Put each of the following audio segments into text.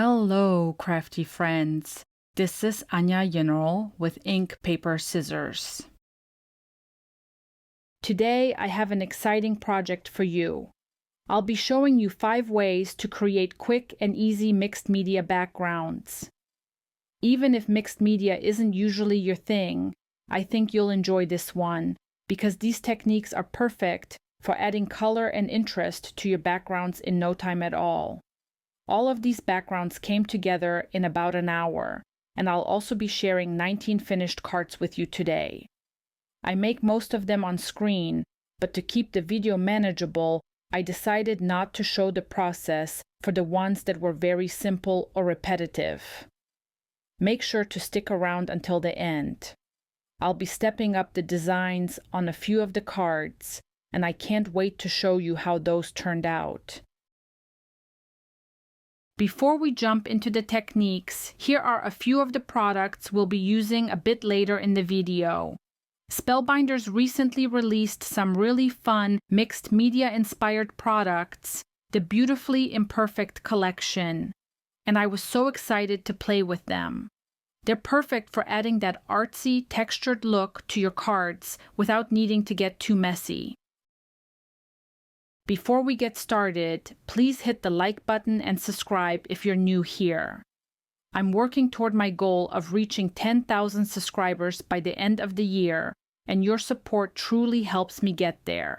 Hello, crafty friends. This is Anya General with Ink, Paper, Scissors. Today, I have an exciting project for you. I'll be showing you 5 ways to create quick and easy mixed media backgrounds. Even if mixed media isn't usually your thing, I think you'll enjoy this one because these techniques are perfect for adding color and interest to your backgrounds in no time at all. All of these backgrounds came together in about an hour, and I'll also be sharing 19 finished cards with you today. I make most of them on screen, but to keep the video manageable, I decided not to show the process for the ones that were very simple or repetitive. Make sure to stick around until the end. I'll be stepping up the designs on a few of the cards, and I can't wait to show you how those turned out. Before we jump into the techniques, here are a few of the products we'll be using a bit later in the video. Spellbinders recently released some really fun mixed media-inspired products, the Beautifully Imperfect collection, and I was so excited to play with them. They're perfect for adding that artsy, textured look to your cards without needing to get too messy. Before we get started, please hit the like button and subscribe if you're new here. I'm working toward my goal of reaching 10,000 subscribers by the end of the year, and your support truly helps me get there.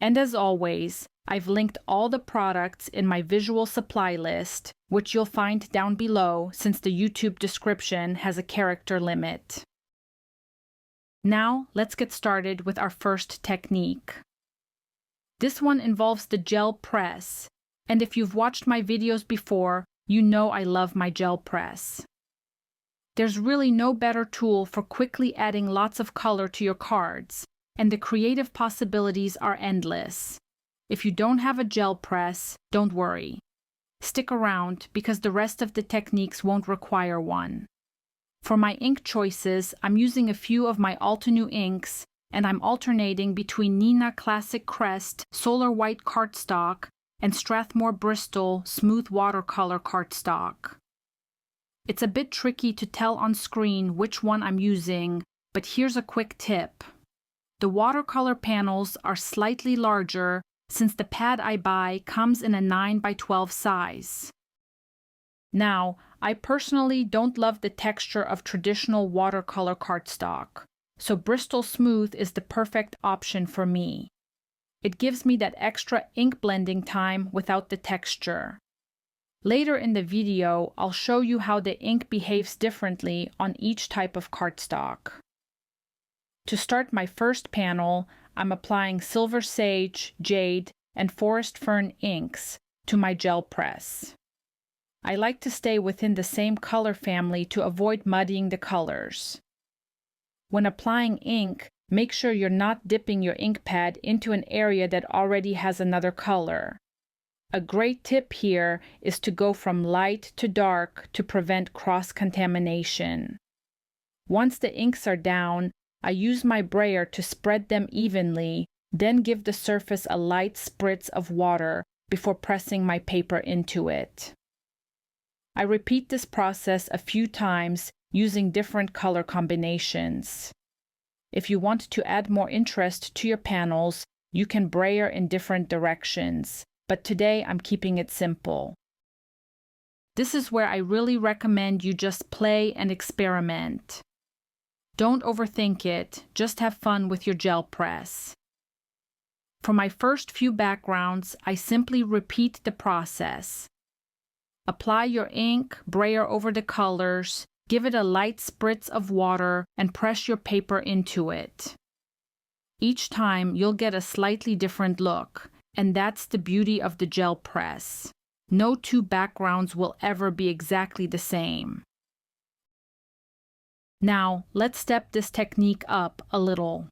And as always, I've linked all the products in my visual supply list, which you'll find down below since the YouTube description has a character limit. Now, let's get started with our first technique. This one involves the gel press, and if you've watched my videos before, you know I love my gel press. There's really no better tool for quickly adding lots of color to your cards, and the creative possibilities are endless. If you don't have a gel press, don't worry. Stick around because the rest of the techniques won't require one. For my ink choices, I'm using a few of my Altenew inks, and I'm alternating between Neenah Classic Crest Solar White cardstock and Strathmore Bristol Smooth Watercolor cardstock. It's a bit tricky to tell on screen which one I'm using, but here's a quick tip. The watercolor panels are slightly larger since the pad I buy comes in a 9x12 size. Now, I personally don't love the texture of traditional watercolor cardstock, so Bristol Smooth is the perfect option for me. It gives me that extra ink blending time without the texture. Later in the video, I'll show you how the ink behaves differently on each type of cardstock. To start my first panel, I'm applying Silver Sage, Jade, and Forest Fern inks to my gel press. I like to stay within the same color family to avoid muddying the colors. When applying ink, make sure you're not dipping your ink pad into an area that already has another color. A great tip here is to go from light to dark to prevent cross-contamination. Once the inks are down, I use my brayer to spread them evenly, then give the surface a light spritz of water before pressing my paper into it. I repeat this process a few times using different color combinations. If you want to add more interest to your panels, you can brayer in different directions, but today I'm keeping it simple. This is where I really recommend you just play and experiment. Don't overthink it, just have fun with your gel press. For my first few backgrounds, I simply repeat the process. Apply your ink, brayer over the colors, give it a light spritz of water, and press your paper into it. Each time, you'll get a slightly different look, and that's the beauty of the gel press. No two backgrounds will ever be exactly the same. Now, let's step this technique up a little.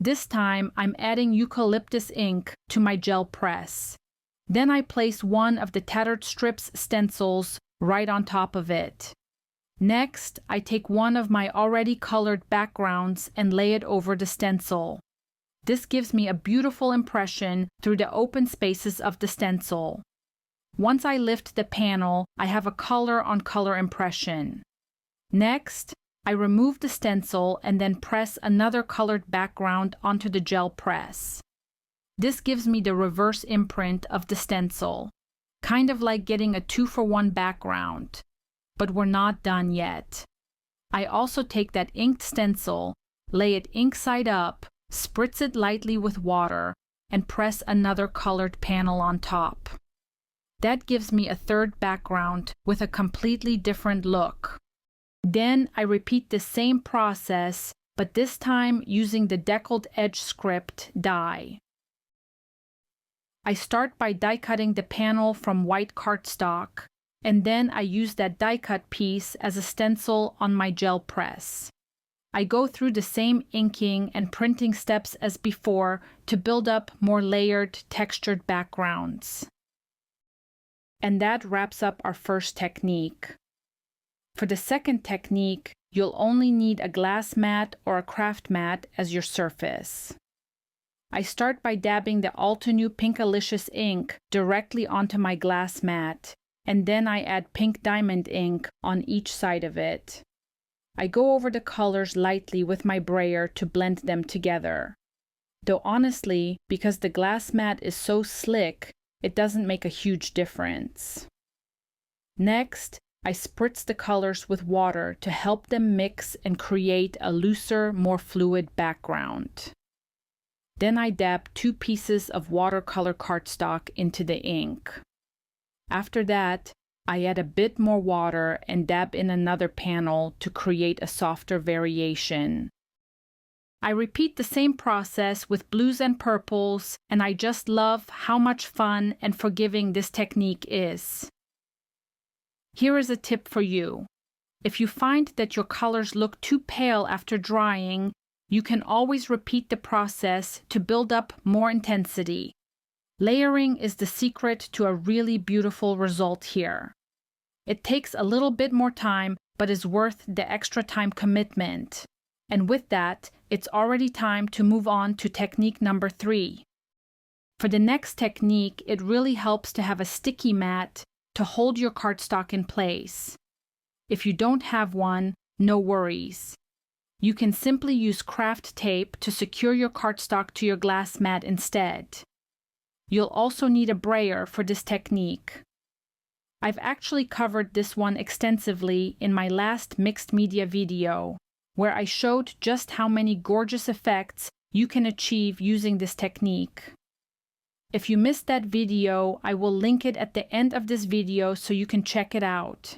This time, I'm adding eucalyptus ink to my gel press. Then I place one of the Tattered Strips stencils right on top of it. Next, I take one of my already colored backgrounds and lay it over the stencil. This gives me a beautiful impression through the open spaces of the stencil. Once I lift the panel, I have a color-on-color impression. Next, I remove the stencil and then press another colored background onto the gel press. This gives me the reverse imprint of the stencil, kind of like getting a 2-for-1 background. But we're not done yet. I also take that inked stencil, lay it ink side up, spritz it lightly with water, and press another colored panel on top. That gives me a third background with a completely different look. Then I repeat the same process, but this time using the Deckled edge script die. I start by die cutting the panel from white cardstock, and then I use that die cut piece as a stencil on my gel press. I go through the same inking and printing steps as before to build up more layered, textured backgrounds. And that wraps up our first technique. For the second technique, you'll only need a glass mat or a craft mat as your surface. I start by dabbing the Altenew Pinkalicious ink directly onto my glass mat, and then I add pink diamond ink on each side of it. I go over the colors lightly with my brayer to blend them together. Though honestly, because the glass mat is so slick, it doesn't make a huge difference. Next, I spritz the colors with water to help them mix and create a looser, more fluid background. Then I dab 2 pieces of watercolor cardstock into the ink. After that, I add a bit more water and dab in another panel to create a softer variation. I repeat the same process with blues and purples, and I just love how much fun and forgiving this technique is. Here is a tip for you. If you find that your colors look too pale after drying, you can always repeat the process to build up more intensity. Layering is the secret to a really beautiful result here. It takes a little bit more time, but is worth the extra time commitment. And with that, it's already time to move on to technique number 3. For the next technique, it really helps to have a sticky mat to hold your cardstock in place. If you don't have one, no worries. You can simply use craft tape to secure your cardstock to your glass mat instead. You'll also need a brayer for this technique. I've actually covered this one extensively in my last mixed media video, where I showed just how many gorgeous effects you can achieve using this technique. If you missed that video, I will link it at the end of this video so you can check it out.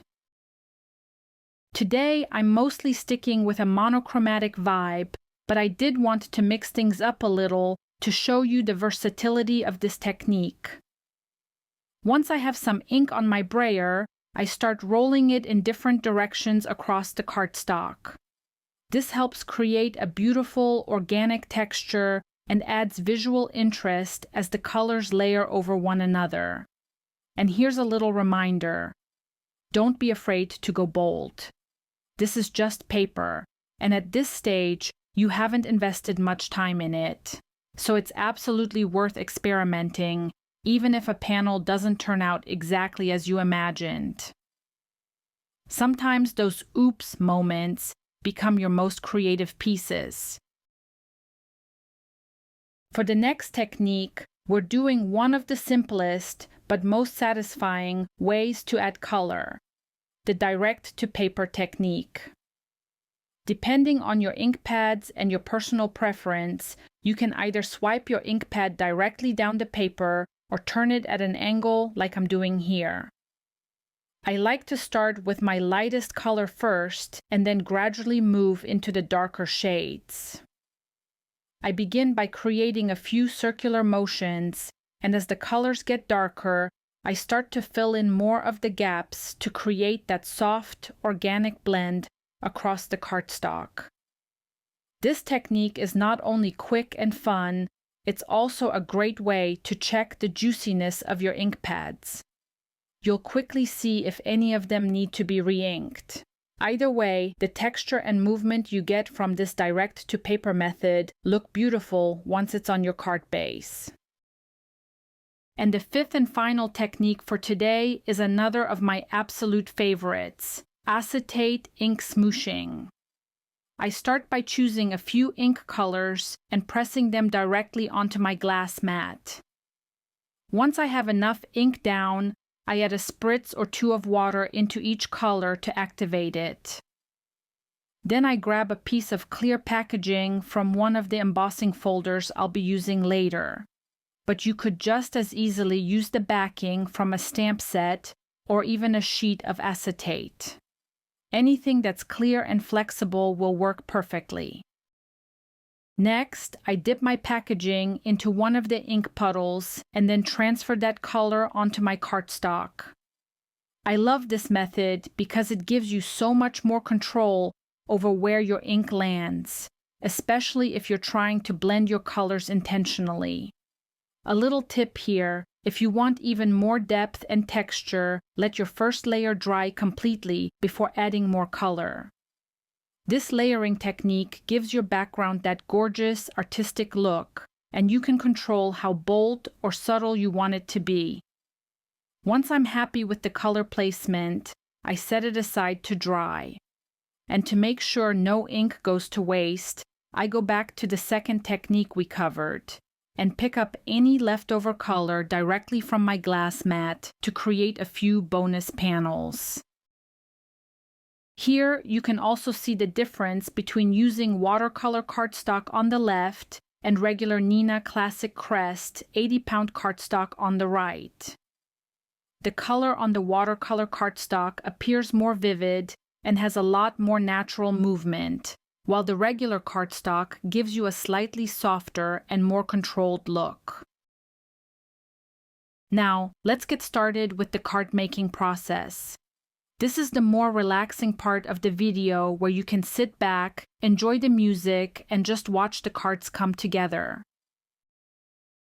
Today, I'm mostly sticking with a monochromatic vibe, but I did want to mix things up a little to show you the versatility of this technique. Once I have some ink on my brayer, I start rolling it in different directions across the cardstock. This helps create a beautiful, organic texture and adds visual interest as the colors layer over one another. And here's a little reminder. Don't be afraid to go bold. This is just paper, and at this stage, you haven't invested much time in it. So it's absolutely worth experimenting, even if a panel doesn't turn out exactly as you imagined. Sometimes those oops moments become your most creative pieces. For the next technique, we're doing one of the simplest but most satisfying ways to add color, the direct-to-paper technique. Depending on your ink pads and your personal preference, you can either swipe your ink pad directly down the paper or turn it at an angle like I'm doing here. I like to start with my lightest color first and then gradually move into the darker shades. I begin by creating a few circular motions, and as the colors get darker, I start to fill in more of the gaps to create that soft, organic blend across the cardstock. This technique is not only quick and fun, it's also a great way to check the juiciness of your ink pads. You'll quickly see if any of them need to be re-inked. Either way, the texture and movement you get from this direct-to-paper method look beautiful once it's on your card base. And the fifth and final technique for today is another of my absolute favorites, acetate ink smooshing. I start by choosing a few ink colors and pressing them directly onto my glass mat. Once I have enough ink down, I add a spritz or two of water into each color to activate it. Then I grab a piece of clear packaging from one of the embossing folders I'll be using later. But you could just as easily use the backing from a stamp set or even a sheet of acetate. Anything that's clear and flexible will work perfectly. Next, I dip my packaging into one of the ink puddles and then transfer that color onto my cardstock. I love this method because it gives you so much more control over where your ink lands, especially if you're trying to blend your colors intentionally. A little tip here: if you want even more depth and texture, let your first layer dry completely before adding more color. This layering technique gives your background that gorgeous, artistic look, and you can control how bold or subtle you want it to be. Once I'm happy with the color placement, I set it aside to dry. And to make sure no ink goes to waste, I go back to the second technique we covered and pick up any leftover color directly from my glass mat to create a few bonus panels. Here, you can also see the difference between using watercolor cardstock on the left and regular Neenah Classic Crest 80-pound cardstock on the right. The color on the watercolor cardstock appears more vivid and has a lot more natural movement, while the regular cardstock gives you a slightly softer and more controlled look. Now, let's get started with the card making process. This is the more relaxing part of the video where you can sit back, enjoy the music, and just watch the cards come together.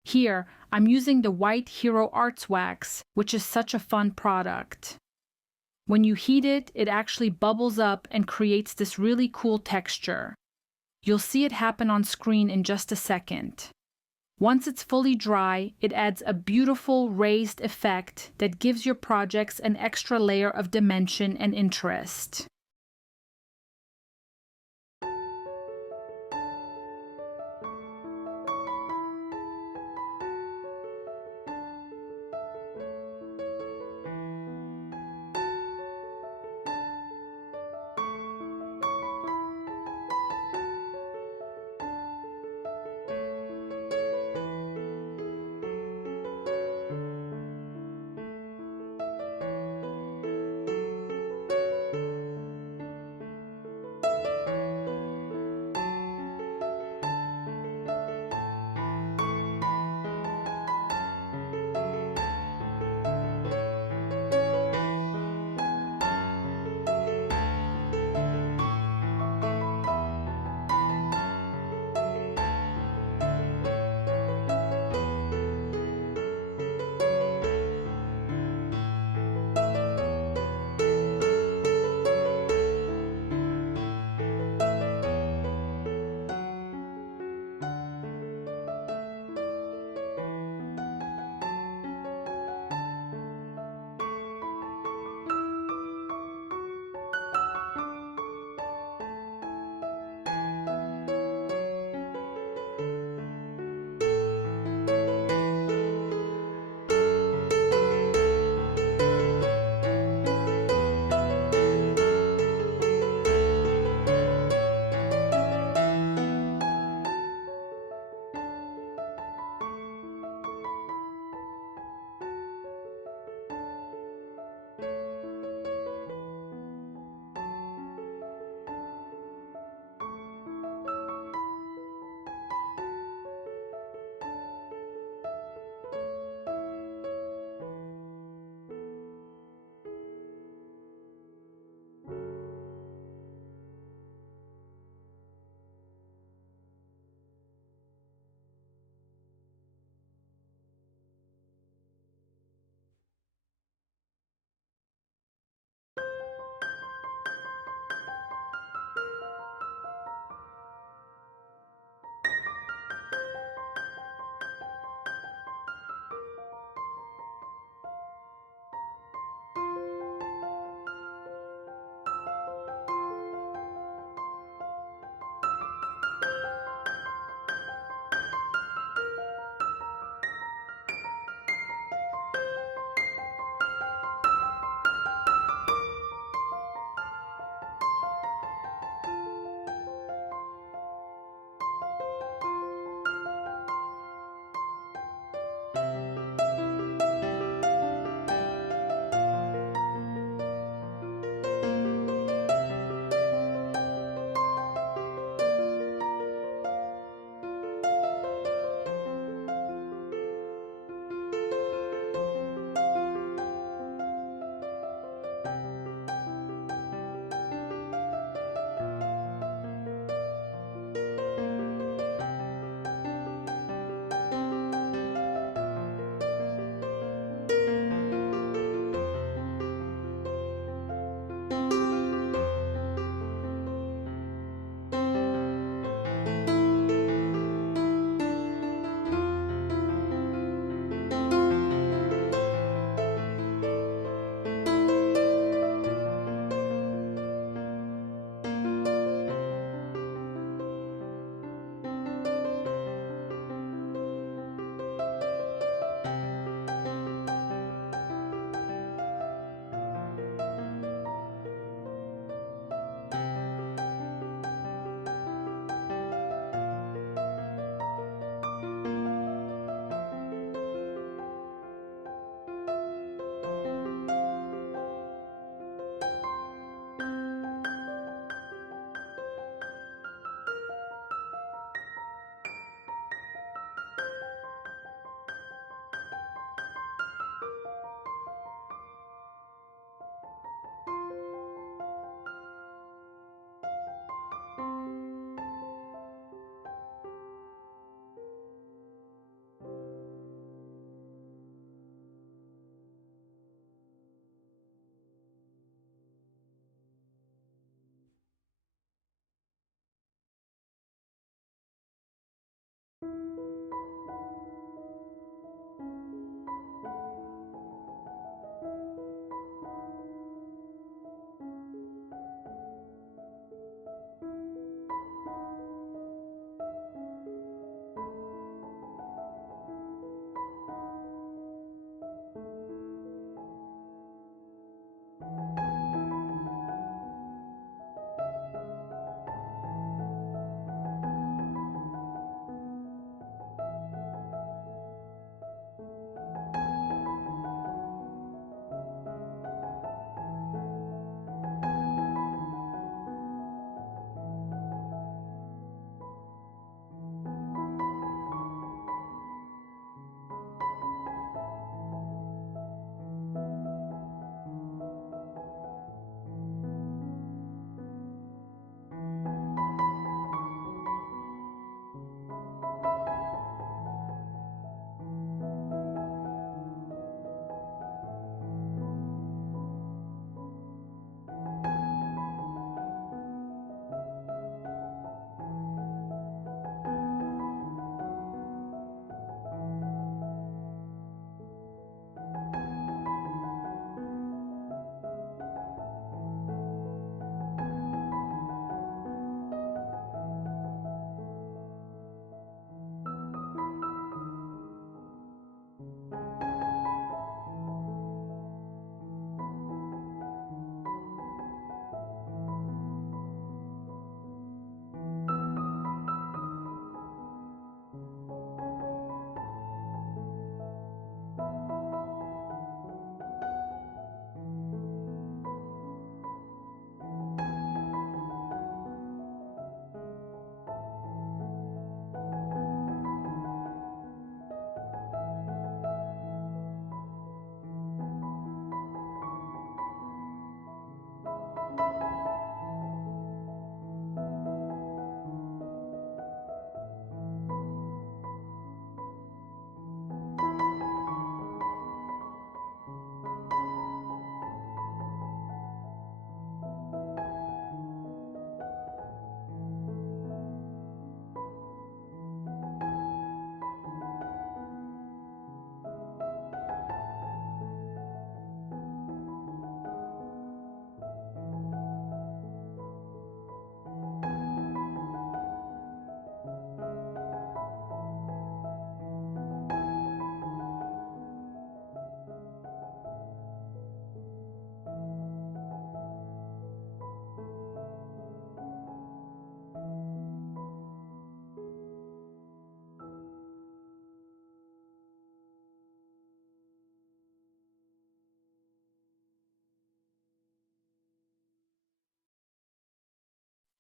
Here, I'm using the white Hero Arts wax, which is such a fun product. When you heat it, it actually bubbles up and creates this really cool texture. You'll see it happen on screen in just a second. Once it's fully dry, it adds a beautiful raised effect that gives your projects an extra layer of dimension and interest.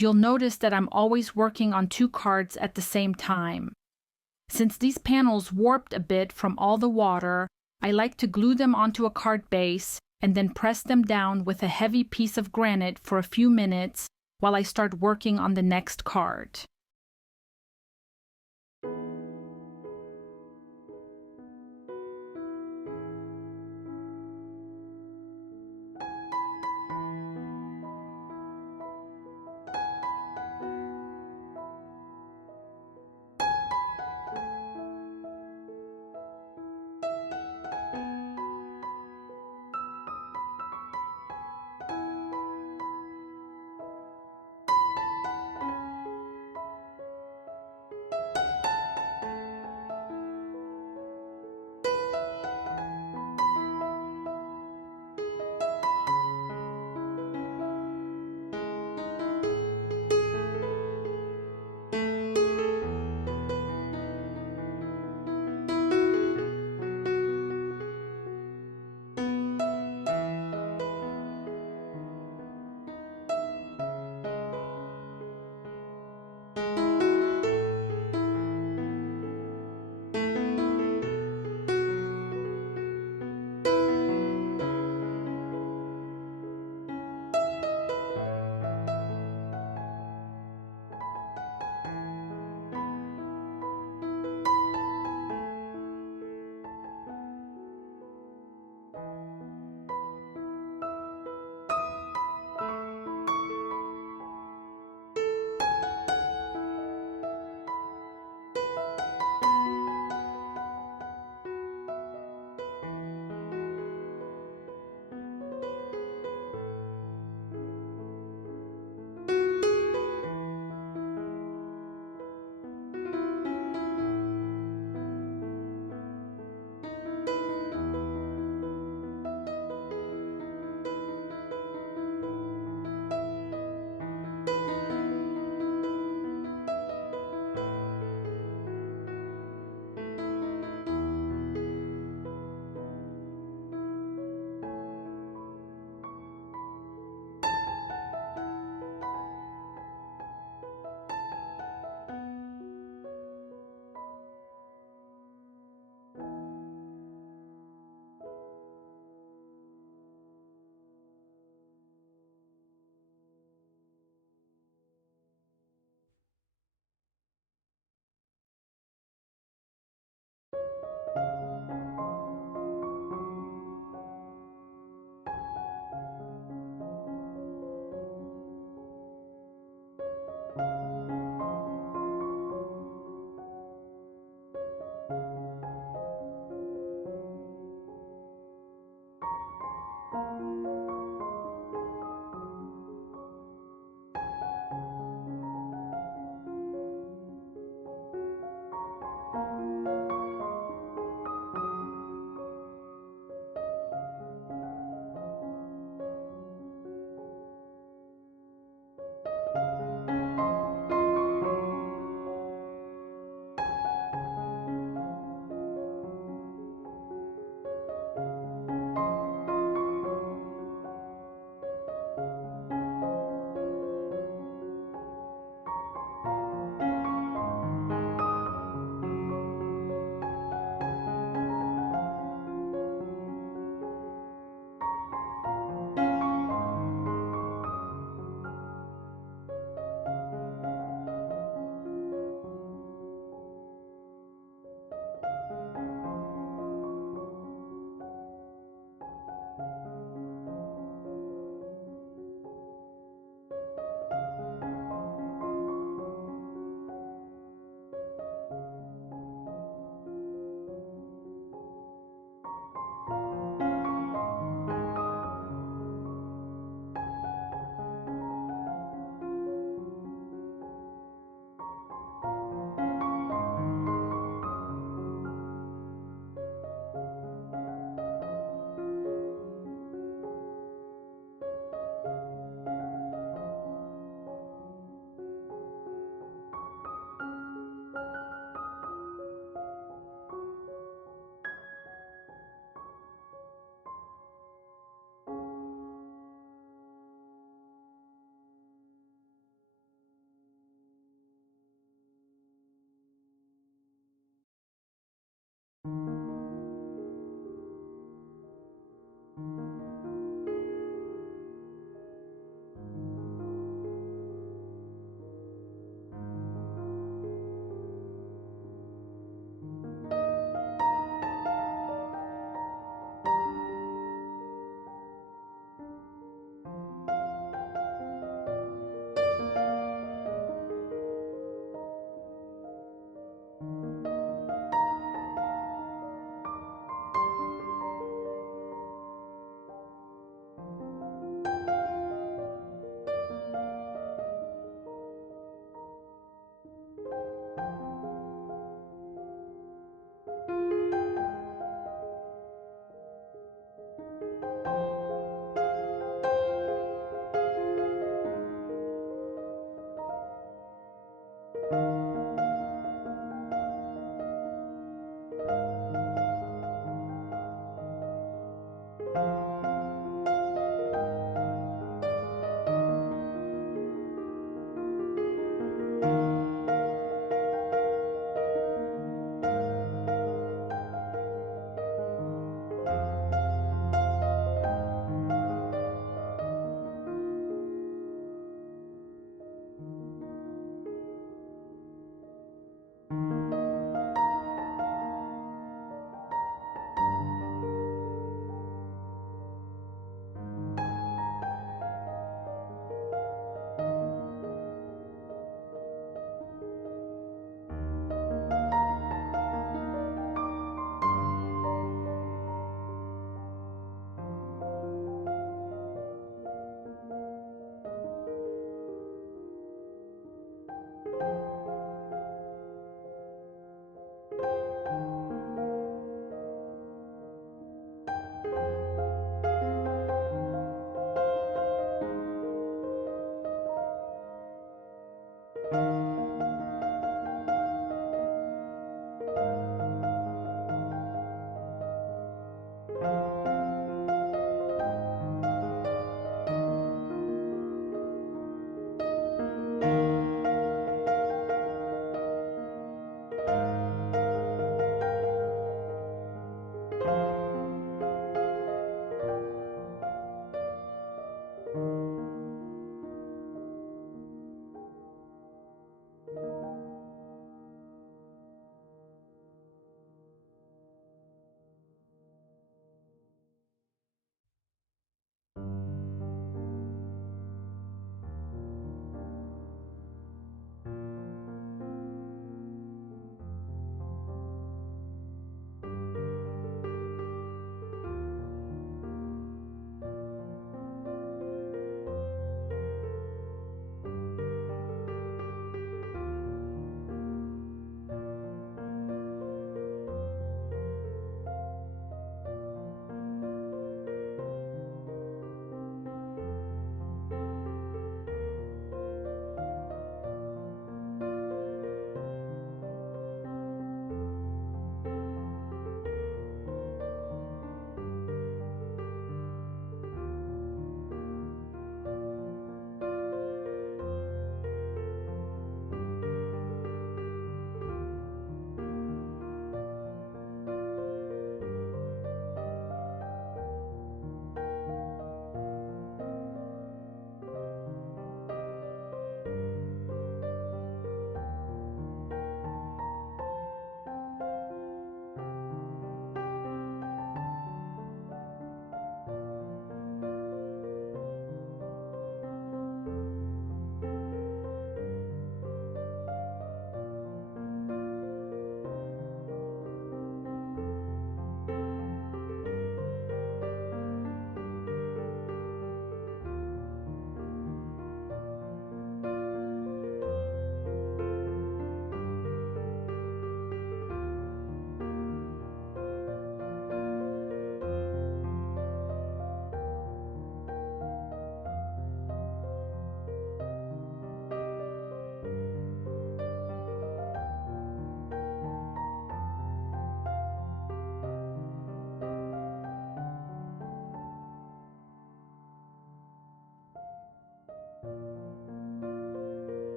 You'll notice that I'm always working on 2 cards at the same time. Since these panels warped a bit from all the water, I like to glue them onto a card base and then press them down with a heavy piece of granite for a few minutes while I start working on the next card.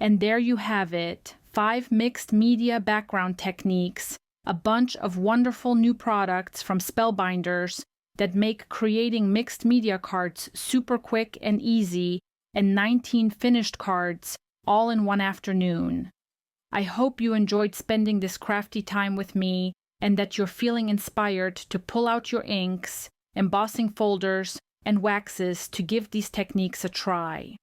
And there you have it, 5 mixed media background techniques, a bunch of wonderful new products from Spellbinders that make creating mixed media cards super quick and easy, and 19 finished cards all in one afternoon. I hope you enjoyed spending this crafty time with me and that you're feeling inspired to pull out your inks, embossing folders, and waxes to give these techniques a try.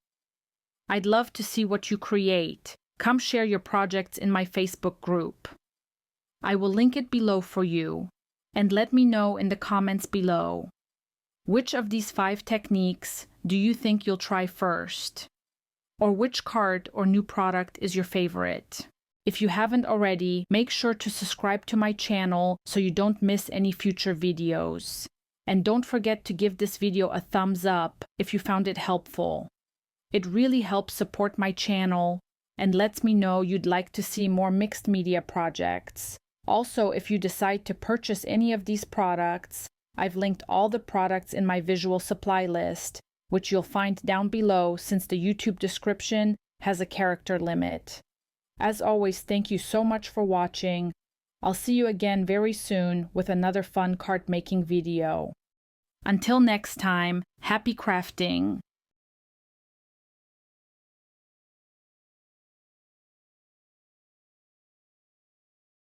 I'd love to see what you create. Come share your projects in my Facebook group. I will link it below for you, and let me know in the comments below. Which of these 5 techniques do you think you'll try first? Or which card or new product is your favorite? If you haven't already, make sure to subscribe to my channel so you don't miss any future videos. And don't forget to give this video a thumbs up if you found it helpful. It really helps support my channel and lets me know you'd like to see more mixed media projects. Also, if you decide to purchase any of these products, I've linked all the products in my visual supply list, which you'll find down below since the YouTube description has a character limit. As always, thank you so much for watching. I'll see you again very soon with another fun card making video. Until next time, happy crafting!